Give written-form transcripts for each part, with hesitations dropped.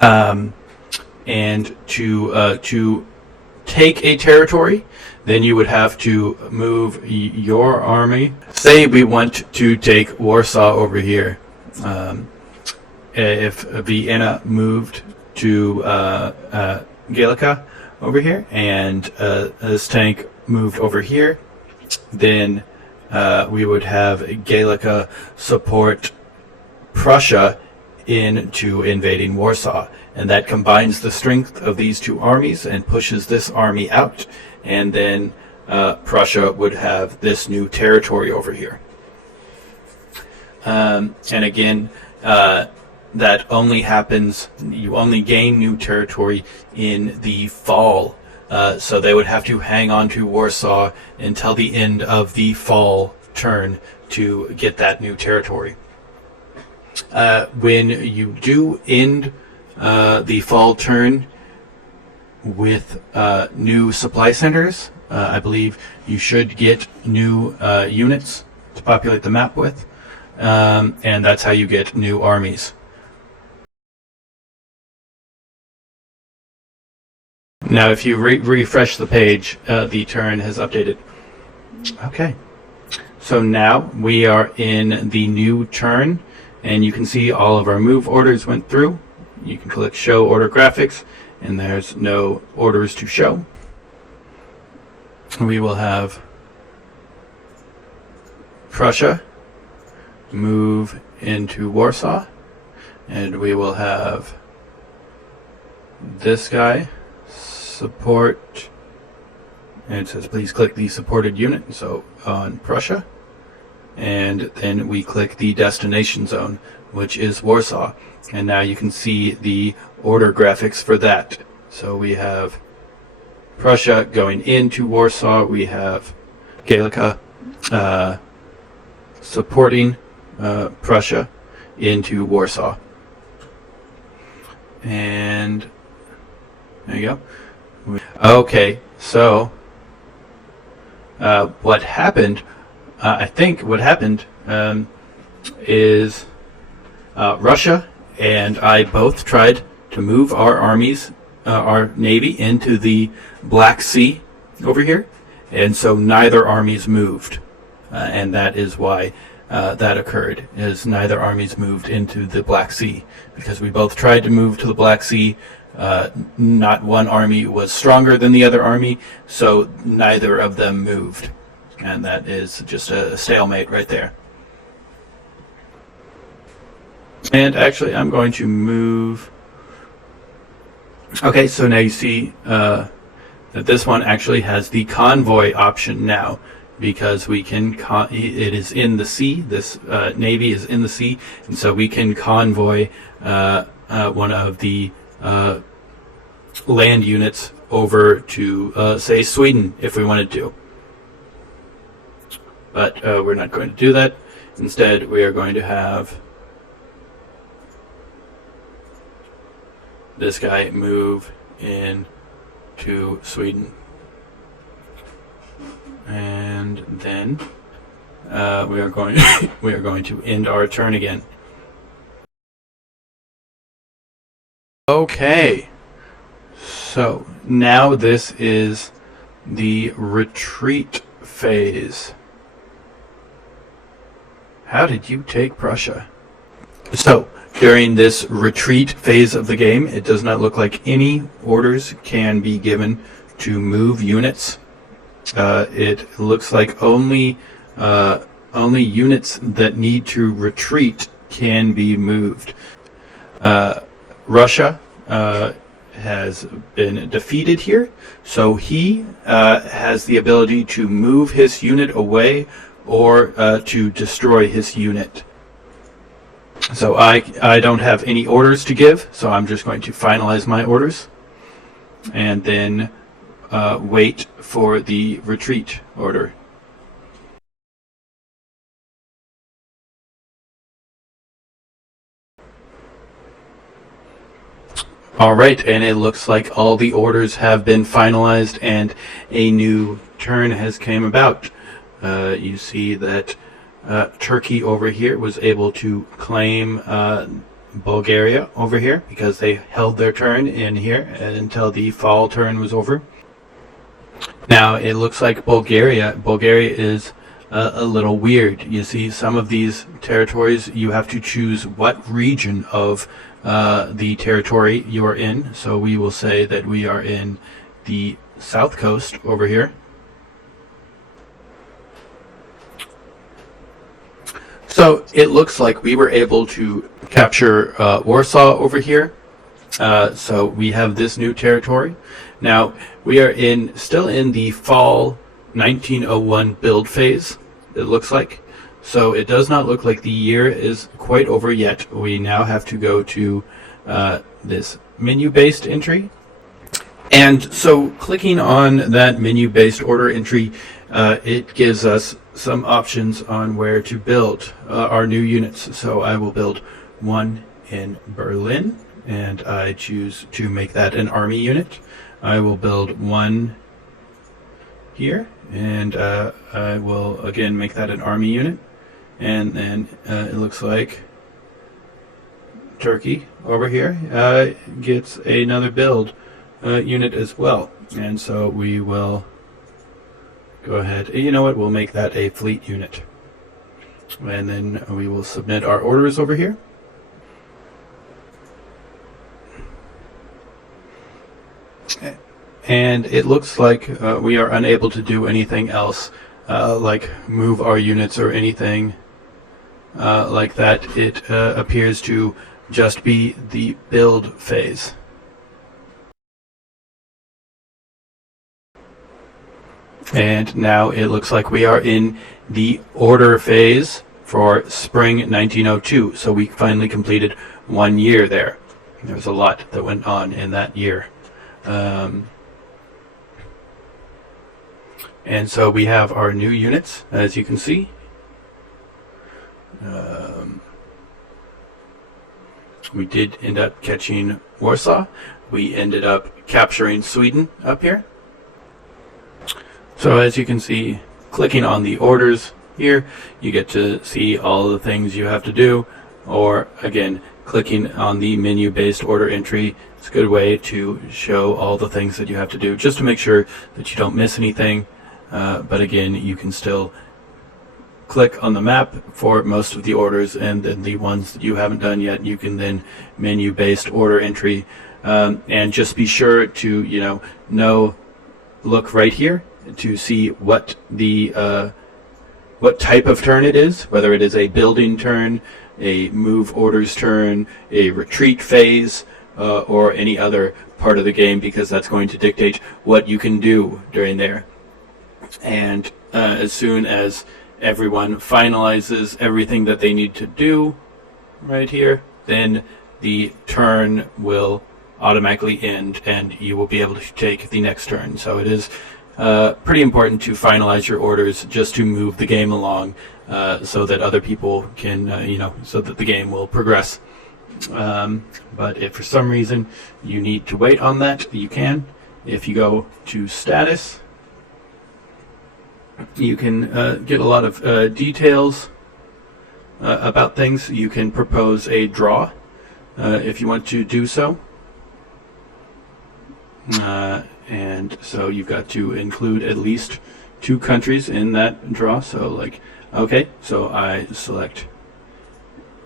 And to take a territory, then you would have to move your army. Say we want to take Warsaw over here. If Vienna moved to Gallica over here, and this tank moved over here, then we would have Gallica support Prussia into invading Warsaw, and that combines the strength of these two armies and pushes this army out, and then Prussia would have this new territory over here. And again, that only happens, you only gain new territory in the fall. So they would have to hang on to Warsaw until the end of the fall turn to get that new territory. When you do end the fall turn with new supply centers, I believe you should get new units to populate the map with, and that's how you get new armies. Now, if you refresh the page, the turn has updated. Okay, so now we are in the new turn, and you can see all of our move orders went through. You can click Show Order Graphics, and there's no orders to show. We will have Prussia move into Warsaw, and we will have this guy support, and it says please click the supported unit, so on Prussia, and then we click the destination zone, which is Warsaw, and now you can see the order graphics for that. So we have Prussia going into Warsaw, we have Gallica supporting Prussia into Warsaw, and there you go. Okay, so what happened, I think what happened is Russia and I both tried to move our armies, our navy, into the Black Sea over here, and so neither armies moved, and that is why that occurred, is neither armies moved into the Black Sea, because we both tried to move to the Black Sea. Not one army was stronger than the other army, so neither of them moved, and that is just a stalemate right there. And actually, I'm going to move. Okay, so now you see that this one actually has the convoy option now, because we can it is in the sea. This navy is in the sea, and so we can convoy one of the land units over to say Sweden if we wanted to, but we're not going to do that. Instead, we are going to have this guy move in to Sweden, and then we are going to end our turn again. Okay, so now this is the retreat phase. How did you take Prussia? So during this retreat phase of the game, it does not look like any orders can be given to move units. It looks like only units that need to retreat can be moved. Russia has been defeated here, so he has the ability to move his unit away or to destroy his unit. So I don't have any orders to give, so I'm just going to finalize my orders and then wait for the retreat order. Alright, and it looks like all the orders have been finalized and a new turn has came about. You see that Turkey over here was able to claim Bulgaria over here because they held their turn in here until the fall turn was over. Now it looks like Bulgaria is a little weird. You see, some of these territories you have to choose what region of the territory you are in. So we will say that we are in the south coast over here. So it looks like we were able to capture Warsaw over here. So we have this new territory. Now we are still in the fall 1901 build phase, it looks like. So it does not look like the year is quite over yet. We now have to go to this menu-based entry. And so clicking on that menu-based order entry, it gives us some options on where to build our new units. So I will build one in Berlin, and I choose to make that an army unit. I will build one here, and I will again make that an army unit. And then it looks like Turkey over here gets another build unit as well. And so we will go ahead. You know what? We'll make that a fleet unit. And then we will submit our orders over here. And it looks like we are unable to do anything else, like move our units or anything like that. It appears to just be the build phase. And now it looks like we are in the order phase for spring 1902. So we finally completed 1 year there. There was a lot that went on in that year. And so we have our new units, as you can see. We did end up catching Warsaw. We ended up capturing Sweden up here. So as you can see, clicking on the orders here, you get to see all the things you have to do. Or again, clicking on the menu-based order entry, it's a good way to show all the things that you have to do, just to make sure that you don't miss anything. But again, you can still click on the map for most of the orders, and then the ones that you haven't done yet, you can then menu-based order entry. And just be sure to, look right here to see what the what type of turn it is, whether it is a building turn, a move orders turn, a retreat phase, or any other part of the game, because that's going to dictate what you can do during there. And as soon as everyone finalizes everything that they need to do right here, then the turn will automatically end and you will be able to take the next turn. So it is pretty important to finalize your orders just to move the game along, so that other people can, so that the game will progress. But if for some reason you need to wait on that, you can. If you go to status, you can get a lot of details about things. You can propose a draw if you want to do so. And so you've got to include at least 2 countries in that draw. So okay, so I select,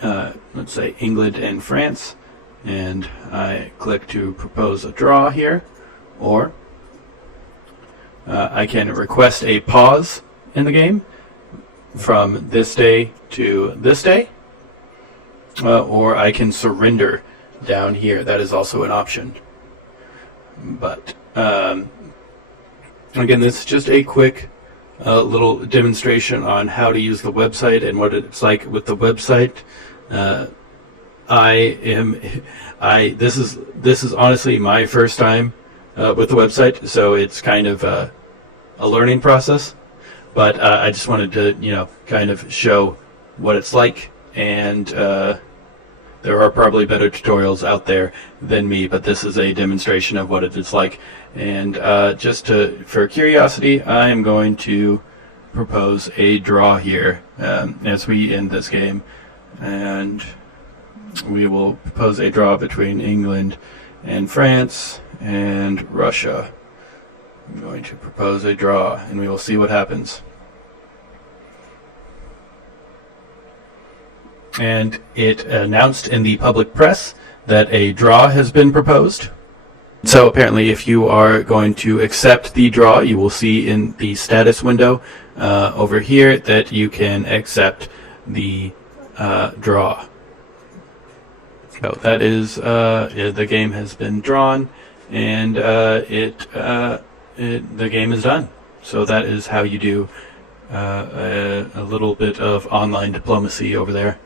let's say England and France, and I click to propose a draw here, or I can request a pause in the game from this day to this day, or I can surrender down here. That is also an option. But again, this is just a quick little demonstration on how to use the website and what it's like with the website. This is honestly my first time with the website, so it's kind of a learning process. But I just wanted to, kind of show what it's like, and there are probably better tutorials out there than me, but this is a demonstration of what it is like. And for curiosity, I am going to propose a draw here as we end this game. And we will propose a draw between England and France and Russia. I'm going to propose a draw, and we will see what happens. And it announced in the public press that a draw has been proposed. So apparently if you are going to accept the draw, you will see in the status window over here that you can accept the draw. So that is, the game has been drawn, and the game is done. So that is how you do a little bit of online diplomacy over there.